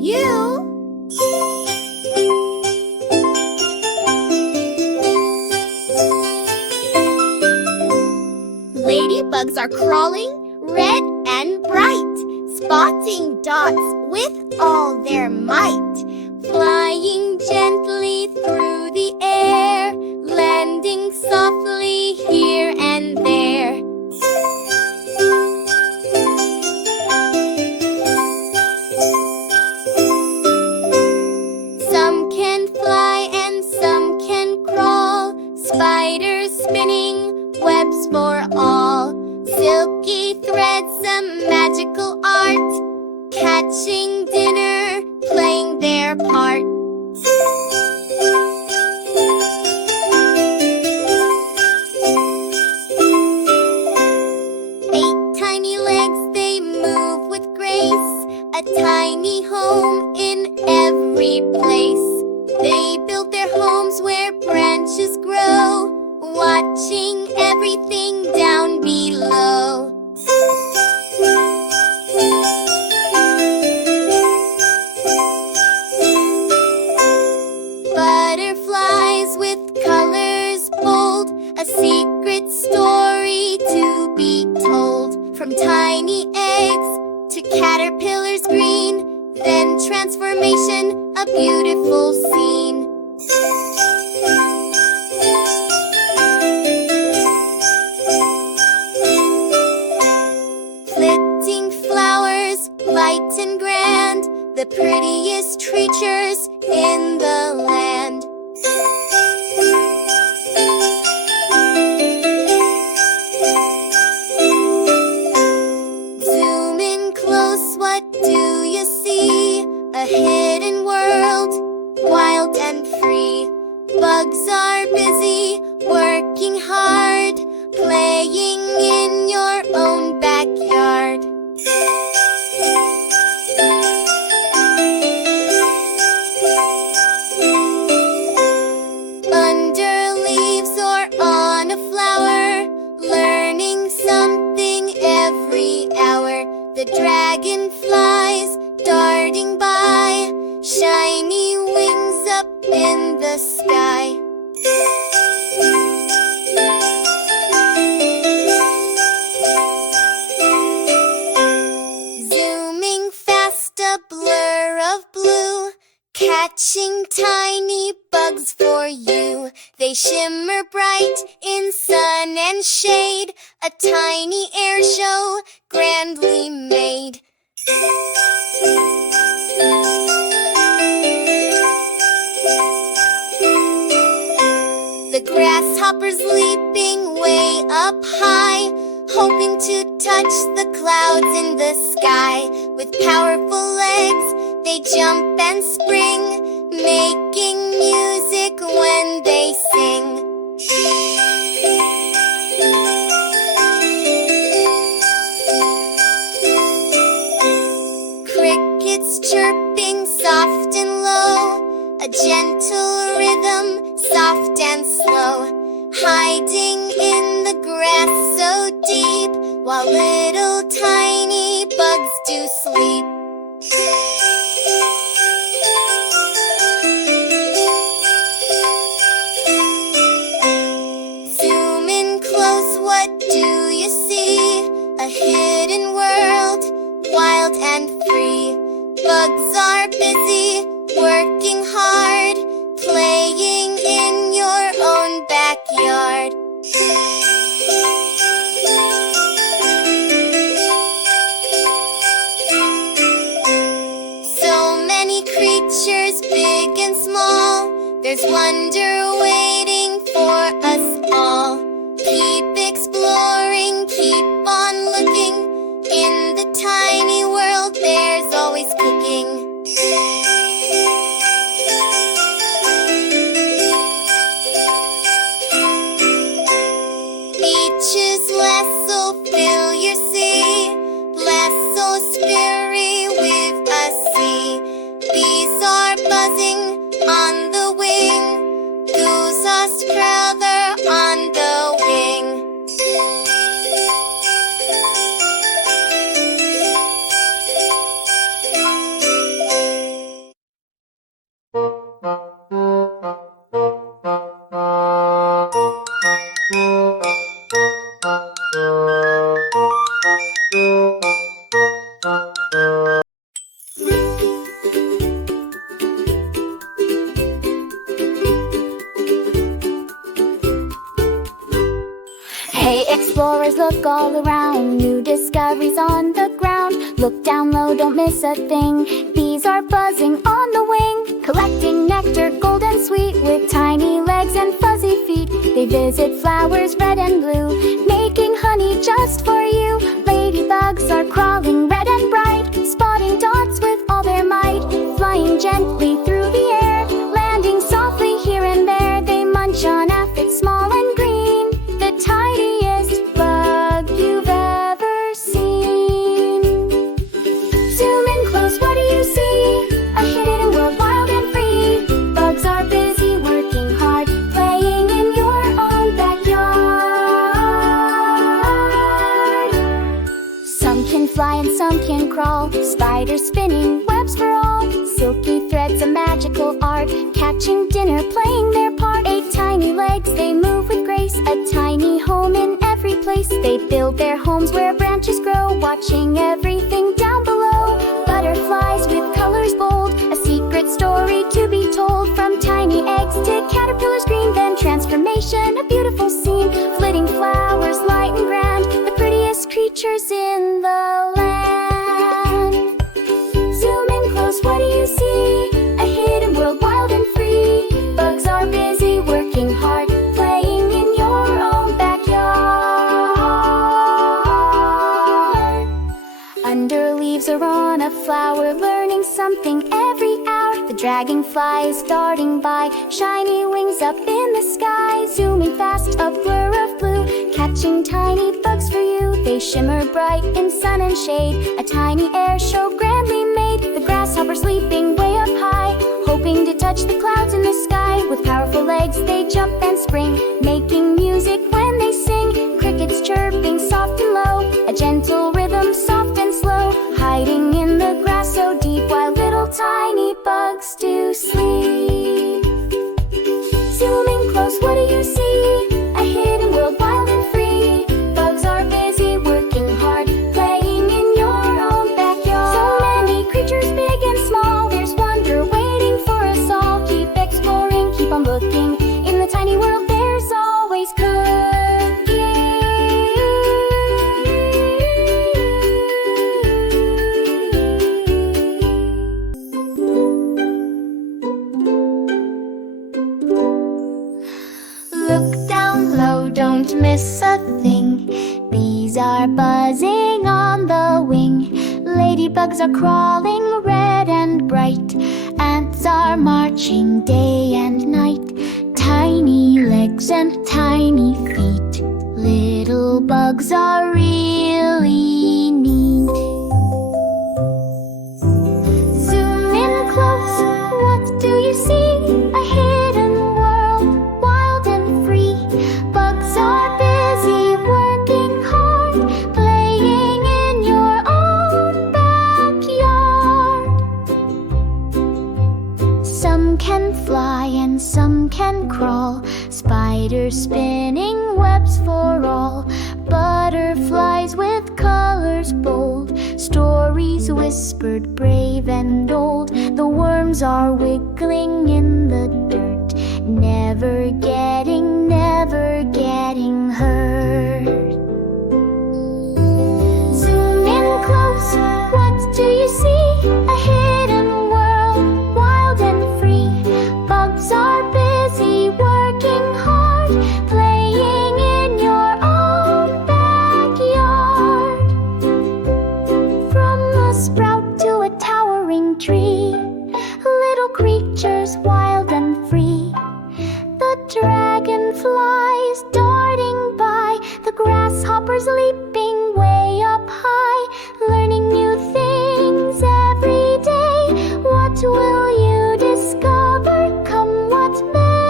you. Ladybugs are crawling, red and bright, spotting dots with all their might, flying gently through the air, landing softly here and there. Some can fly and some can crawl, spiders spinning webs for all. Silky threads, a magical art, catching dinner, playing their part. Eight tiny legs, they move with grace, a tiny home in every place. They build their homes where branches grow, watching everything down below. Butterflies with colors bold, a secret story to be told. From tiny eggs to caterpillars green, then transformation, a beautiful scene. Flitting flowers, light and grand, the prettiest creatures in the land. Zoom in close, what do you see? A hidden world, wild and free. Bugs are busy, working hard, playing in your own backyard. Under leaves or on a flower, learning something every hour. The dragonflies darting by, shiny wings up in the sky. Zooming fast, a blur of blue, catching tiny bugs for you. They shimmer bright in sun and shade, a tiny air show grandly made. The grasshoppers leaping way up high, hoping to touch the clouds in the sky. With powerful legs, they jump and spring, making music when they sing. Crickets chirping soft and low, a gentle rhythm, soft and slow, hiding in the grass so deep, while little tiny bugs do sleep. Zoom in close, what do you see? A hidden world, wild and free. Bugs are busy, working hard, playing in your own backyard. So many creatures, big and small, there's wonder waiting for us all. Keep exploring, keep on looking, in the tiny world there's always cooking. Each's lasso fill your sea, lasso spirit with a sea. Bees are buzzing on the wing, goose Explorers look all around, new discoveries on the ground. Look down low, don't miss a thing. Bees are buzzing on the wing, collecting nectar, gold and sweet, with tiny legs and fuzzy feet. They visit flowers red and blue, making honey just for you. Ladybugs are crawling red and bright, spotting dots with all their might, flying gently through the air, landing softly here and there. They munch on aphids small and green, the tiniest bug you've ever seen. Zoom in close, what do you see? A hidden world, wild and free. Bugs are busy working hard, playing in your own backyard. Some can fly and some can crawl, spiders spinning webs for all. Silky threads, a magical art, catching dinner, playing their part. 8 tiny legs, they move with grace, a tiny home in every place. They build their homes where branches grow, watching everything down below. Butterflies with colors bold, a secret story to be told. From tiny eggs to caterpillars green, then transformation, a beautiful scene. Flitting flowers, light and grand, the prettiest creatures in the land. Zoom in close, what do you see? A hidden world, wild and free. Bugs are busy working hard, playing in your own backyard. Under leaves or on a flower, learning something every hour. The dragonflies darting by, shiny wings up in the sky. Zooming fast, a blur of blue, catching tiny bugs for you. They shimmer bright in sun and shade, a tiny air show grandly made. The grasshoppers leaping way up high, hoping to touch the clouds in the sky. With powerful legs they jump and spring, making music when they sing. Crickets chirping soft and low, a gentle rhythm soft and slow, hiding in the grass so deep while little tiny bugs do sleep. Zooming close, what do you see? A hidden world, wild and free. Bugs are busy working hard, playing in your own backyard. So many creatures big and small, there's wonder waiting for us all. Keep exploring, keep on looking, in the tiny world there's always cooking. Look down low, don't miss a thing. Bees are buzzing on the wing, ladybugs are crawling red and bright, ants are marching day and night. Tiny legs and tiny feet, little bugs are really neat. Zoom in close, what do you see? A hidden world, wild and free. Bugs are busy working hard, playing in your own backyard. Some can fly and some can crawl, spiders spinning webs for all. Butterflies with colors bold, stories whispered brave and old. The worms are wiggling in the dirt, never getting hurt. Zoom in close, what do you see? A hidden world, wild and free. Bugs are busy working hard, playing in your own backyard. From a sprout to a towering tree, little creatures wild and free. The dragonflies darting by, the grasshoppers leaping way up high, learning new things every day. What will you discover, come what may?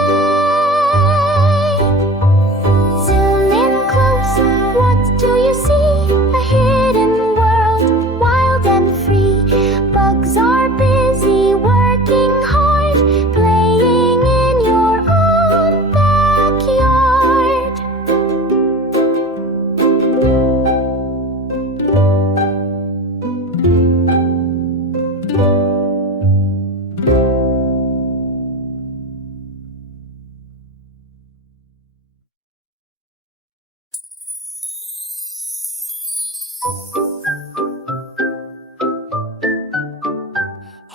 Zoom in close, what do you see? A hidden world, wild and free.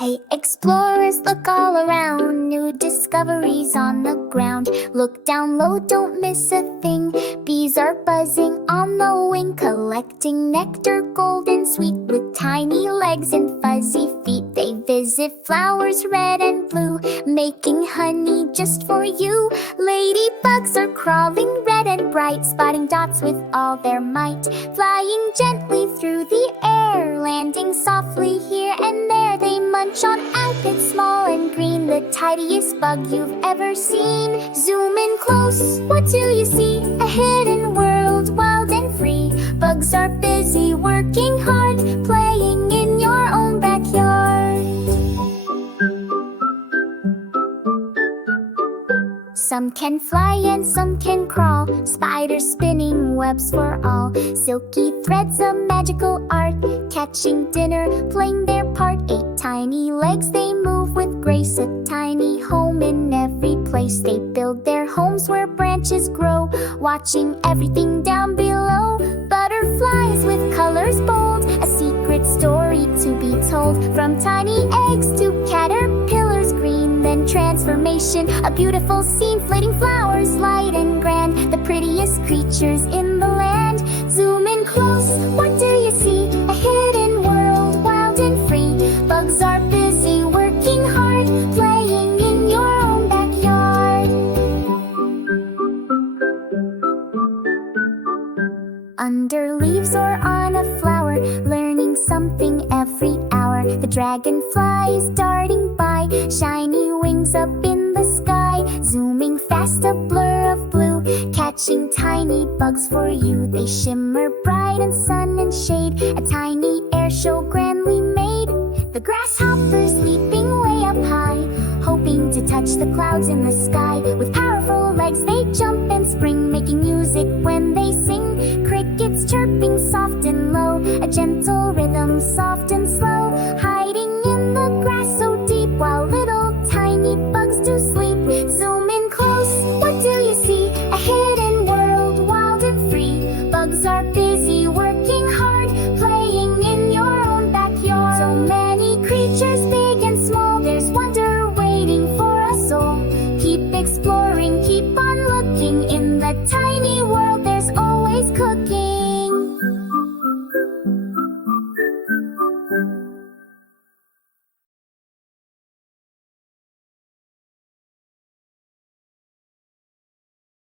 Hey explorers, look all around. New discoveries on the ground. Look down low, don't miss a thing. Bees are buzzing on the wing, collecting nectar, golden sweet. With tiny legs and fuzzy feet, they visit flowers red and blue, making honey just for you. Ladybugs are crawling red and bright, spotting dots with all their might, flying gently through the air, landing softly here and there. They munch on aphids small and green, the tidiest bug you've ever seen. Zoom in close, what do you see? A hidden world, wild and free. Bugs are busy working hard, playing in your own backyard. Some can fly and some can crawl, spiders spinning webs for all. Silky threads, a magical art, catching dinner, playing their part. 8 tiny legs, they move with grace, a tiny home in every place. They build their homes where branches grow, watching everything down below. Butterflies with colors bold, a secret story to be told. From tiny eggs to caterpillars green, then transformation, a beautiful scene. Floating flowers, light and grand, the prettiest creatures in the land. Zoom in close, what do you see? A hidden world, wild and free. Bugs are busy working hard, playing in your own backyard. Under leaves or on a flower, learning something every hour. The dragonflies darting by, shiny wings up in the sky, zooming fast, a blur of blue, catching tiny bugs for you. They shimmer bright in sun and shade, a tiny air show grandly made. The grasshoppers leaping way up high, hoping to touch the clouds in the sky. With powerful legs they jump and spring, making music when they sing. Crickets chirping soft and low, a gentle rhythm, soft and slow. High